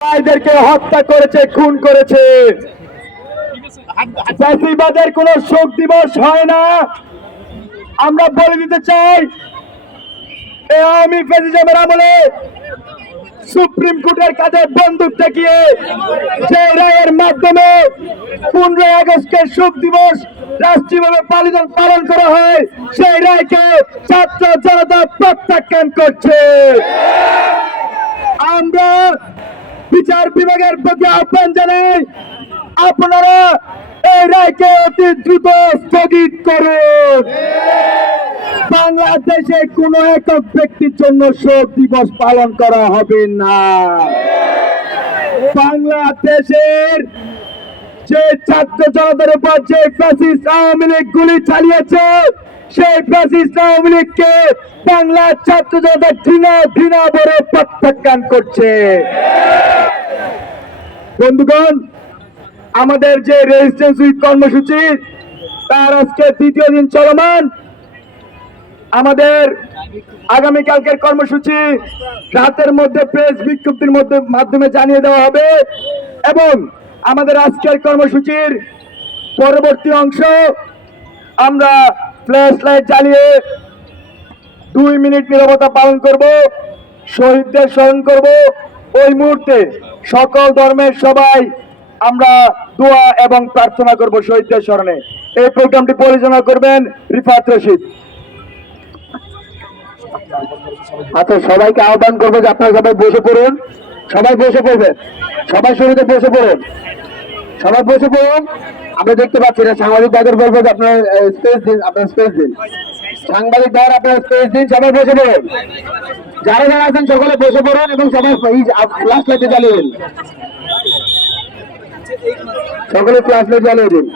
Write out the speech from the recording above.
ভাইদেরকে হত্যা করেছে, খুন করেছে। ফ্যাসিবাদের কোনো শোক দিবস হয় না। আমরা বলে দিতে চাই, এই আওয়ামী ফ্যাসিজমের আমলে সুপ্রিম কোর্টের কাছে বন্দুক দেখিয়ে যে রায়ের মাধ্যমে 15 আগস্টের শোক দিবস রাষ্ট্রীয়ভাবে পালন করা হয়, সেই রায়কে ছাত্র জনতা প্রত্যাখ্যান করছে। আমরা বিচার বিভাগের প্রতি আহ্বান জানাই, আপনারা এই রায়কে অতি দ্রুত স্থগিত করুন। বাংলাদেশে কোন একক ব্যক্তির জন্য শোক দিবস পালন করা হবে না। বাংলাদেশের যে ছাত্র জনতার উপর যে ফ্যাসিস্ট আওয়ামী লীগ গুলি চালিয়েছে, সেই ফ্যাসিস্ট আওয়ামী লীগকে বাংলার ছাত্র জনতা ঘৃণা ভরে প্রত্যাখ্যান করছে। বন্ধুগণ, আমাদের যে রেজিস্ট্যান্স উইক কর্মসূচি তার আজকে দ্বিতীয় দিন চলমান। আমাদের আগামীকালকের কর্মসূচি রাতের মধ্যে প্রেস বিজ্ঞপ্তির মাধ্যমে জানিয়ে দেওয়া হবে এবং আমাদের আজকের কর্মসূচির পরবর্তী অংশ আমরা ফ্ল্যাশ লাইট জ্বালিয়ে 2 মিনিট নীরবতা পালন করব, শহীদদের স্মরণ করব। ওই মুহূর্তে সকল ধর্মের সবাই আমরা দোয়া এবং প্রার্থনা করব শহীদদের স্মরণে। এই প্রোগ্রামটি পরিচালনা করবেন রিফাত রশিদ। আচ্ছা, সবাইকে আহ্বান করবো যে আপনারা সবাই বসে পড়ুন। সবাই বসে পড়বেন, সবাই শুরুতে বসে পড়ুন, সবাই বসে পড়ুন। আমরা দেখতে পাচ্ছি না, সাংবাদিক ভাইদের বলবো যে আপনার স্পেস দিন, আপনার স্পেস দিন। সাংবাদিক ভাই আপনার স্পেস দিন, সবাই বসে পড়ুন। যারা যারা আছেন সকলে বসে পড়ুন এবং সবাই ফ্ল্যাশ লাইটে জ্বালিয়ে দিন, সকলে ফ্ল্যাশ লাইট জ্বালিয়ে দিন।